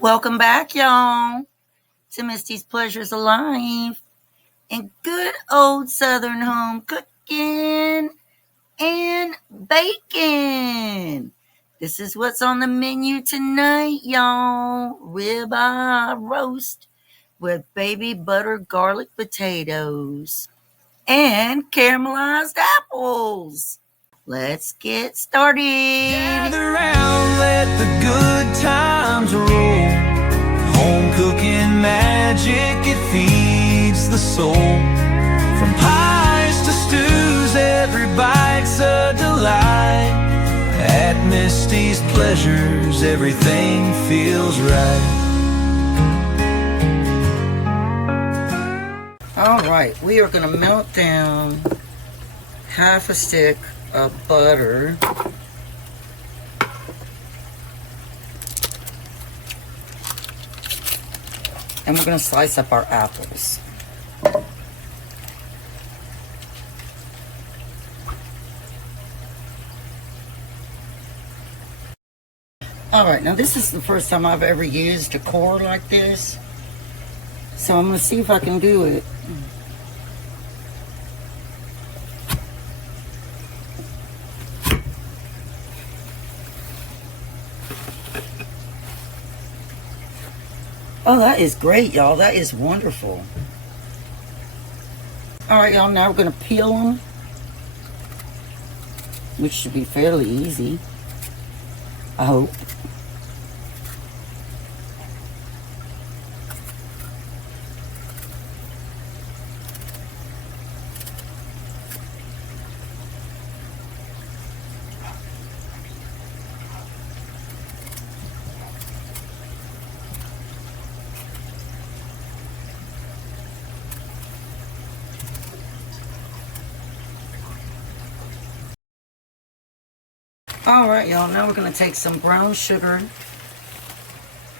Welcome back, y'all, to Misty's Pleasures Alive and good old Southern home cooking and bacon. This is what's on the menu tonight, y'all. Ribeye roast with baby butter garlic potatoes and caramelized apples. Let's get started. Gather round, let the good times roll. Home cooking magic, it feeds the soul. From pies to stews, every bite's a delight. At Misty's Pleasures, everything feels right. All right, we are going to melt down half a stick of butter. And we're going to slice up our apples. All right, now this is the first time I've ever used Decore like this. So I'm going to see if I can do it. Oh, that is great, y'all. That is wonderful. All right, y'all, now we're going to peel them, which should be fairly easy, I hope. All right, y'all, now we're going to take some brown sugar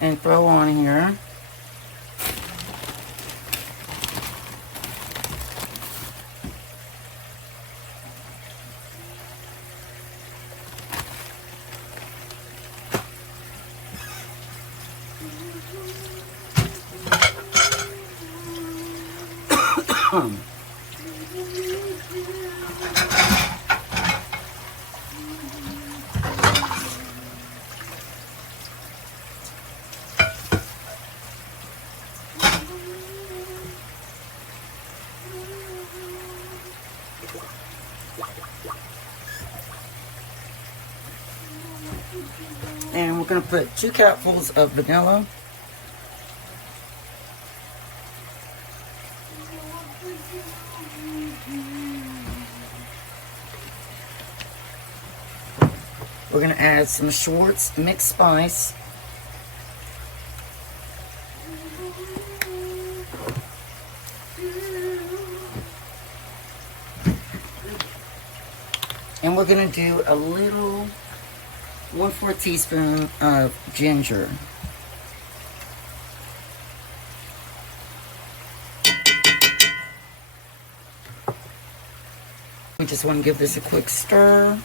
and throw on here. And we're going to put 2 cupfuls of vanilla. We're going to add some Schwartz mixed spice. And we're going to do a little 1/4 teaspoon of ginger. We just want to give this a quick stir.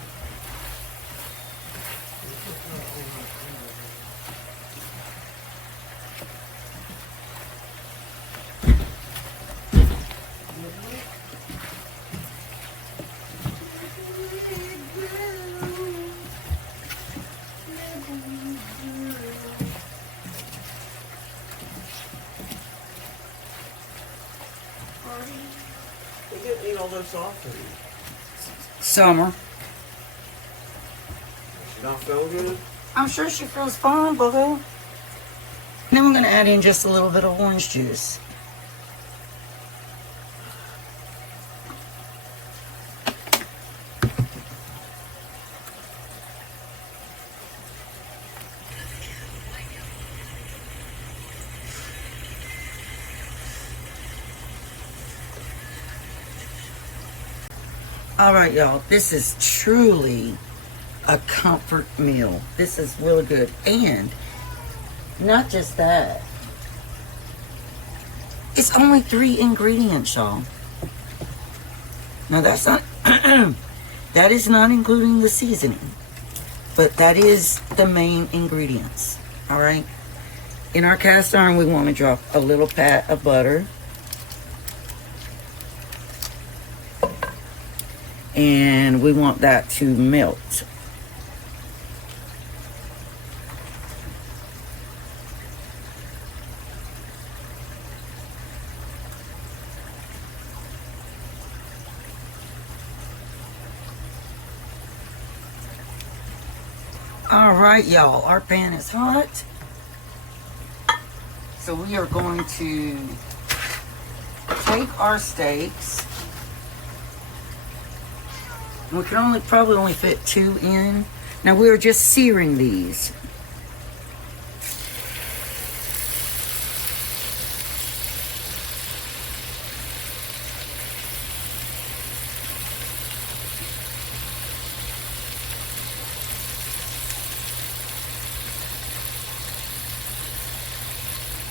They get eat all those off. Summer. She don't feel good? I'm sure she feels fine, boo. Then we're going to add in just a little bit of orange juice. All right, y'all, this is truly a comfort meal. This is really good. And not just that, it's only 3 ingredients, y'all. Now that's not that is not including the seasoning, but that is the main ingredients. All right, In our cast iron, we want to drop a little pat of butter. And we want that to melt. All right, y'all, our pan is hot. So we are going to take our steaks. We can probably only fit 2 in. Now we are just searing these.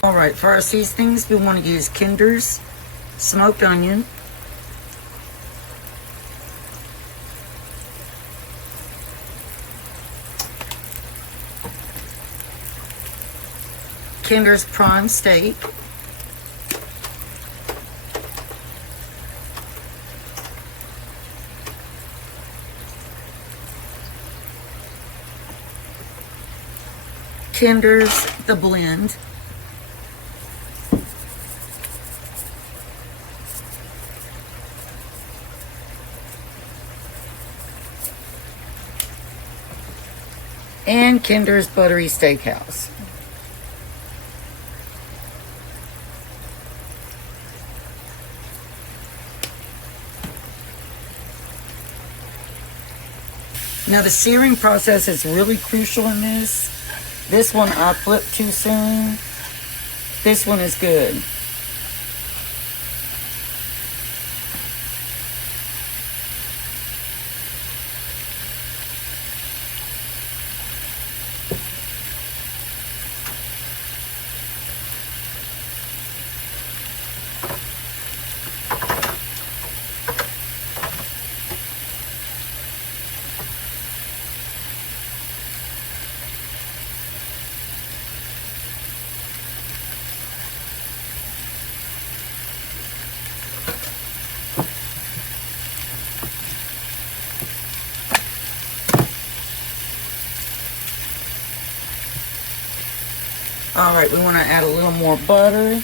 All right, for our seasonings, we want to use Kinder's smoked onion, Kinder's prime steak, Kinder's the blend, and Kinder's Buttery Steakhouse. Now the searing process is really crucial in this. This one I flipped too soon. This one is good. All right, we want to add a little more butter.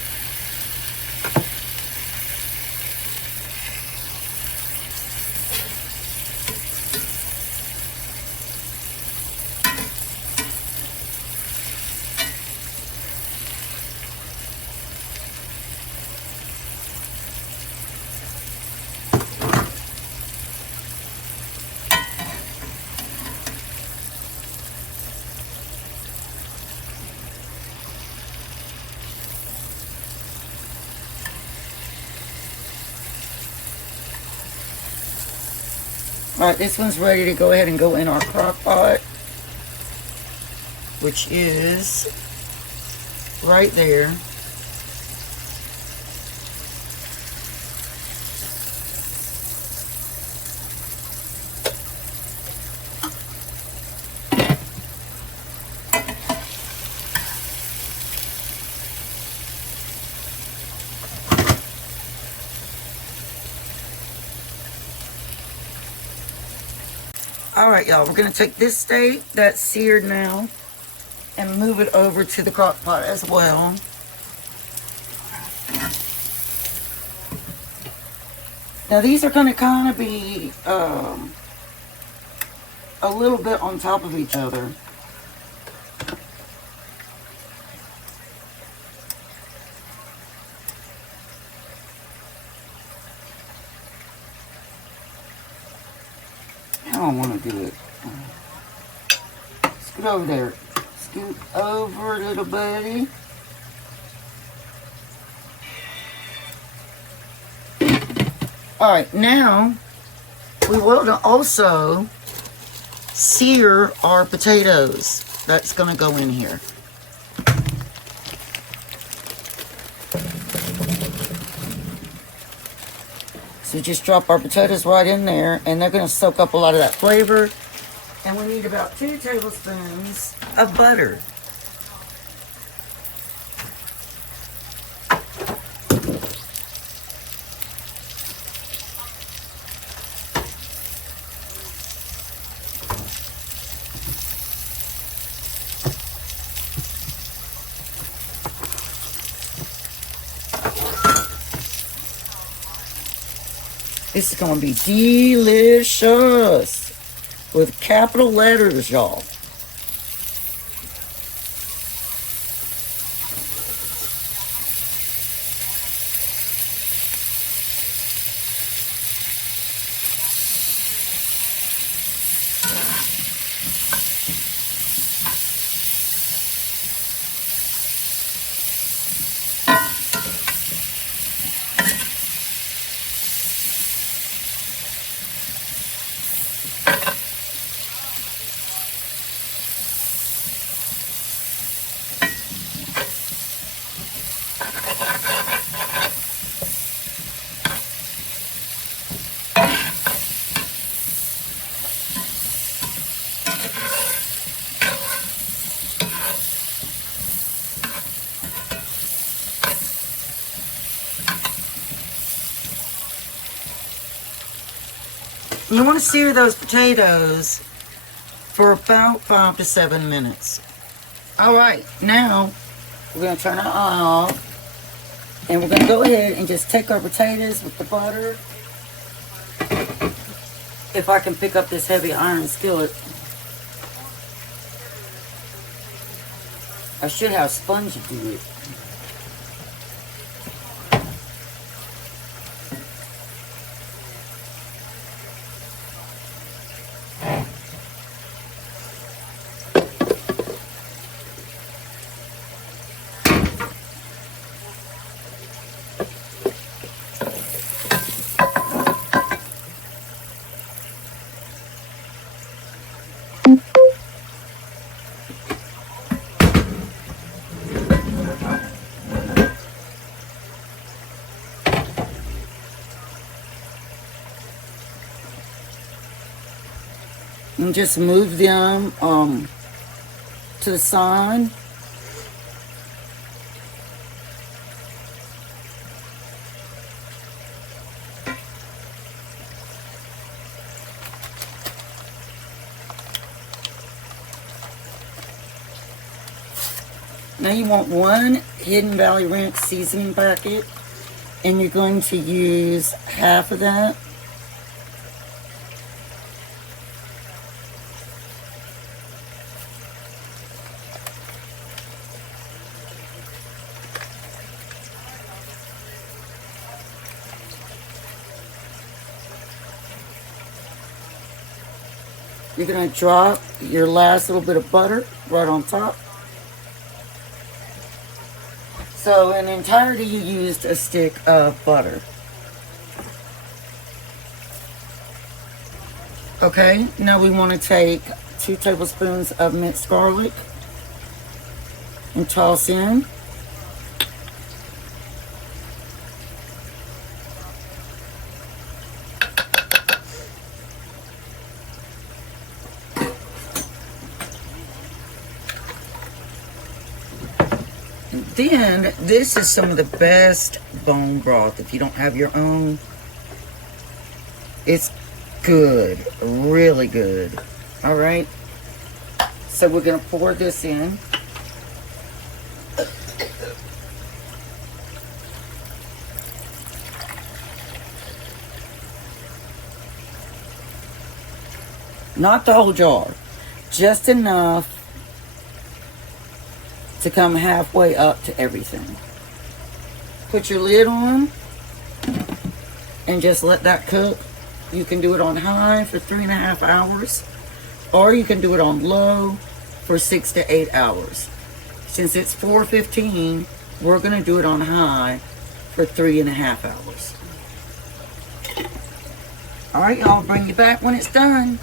All right, this one's ready to go ahead and go in our crock pot, which is right there. All right, y'all, we're gonna take this steak that's seared now and move it over to the crock pot as well. Now these are gonna kind of be a little bit on top of each other. I don't want to do it. Scoot over there. Scoot over, little buddy. All right, now we will also sear our potatoes. That's going to go in here. So we just drop our potatoes right in there, and they're going to soak up a lot of that flavor. And we need about 2 tablespoons of butter. This is going to be delicious with capital letters, y'all. You want to sear those potatoes for about 5 to 7 minutes. Alright, now we're going to turn it off. And we're going to go ahead and just take our potatoes with the butter. If I can pick up this heavy iron skillet. I should have sponge to do it. And just move them to the side. Now you want 1 Hidden Valley Ranch seasoning packet, and you're going to use half of that. You're going to drop your last little bit of butter right on top. So in entirety, you used a stick of butter. Okay, now we want to take 2 tablespoons of minced garlic and toss in. Then, this is some of the best bone broth. If you don't have your own, it's good, really good. All right, so we're going to pour this in. Not the whole jar, just enough to come halfway up to everything. Put your lid on and just let that cook. You can do it on high for 3.5 hours, or you can do it on low for 6 to 8 hours. Since it's 4:15, we're gonna do it on high for 3.5 hours. All right, y'all, bring you back when it's done.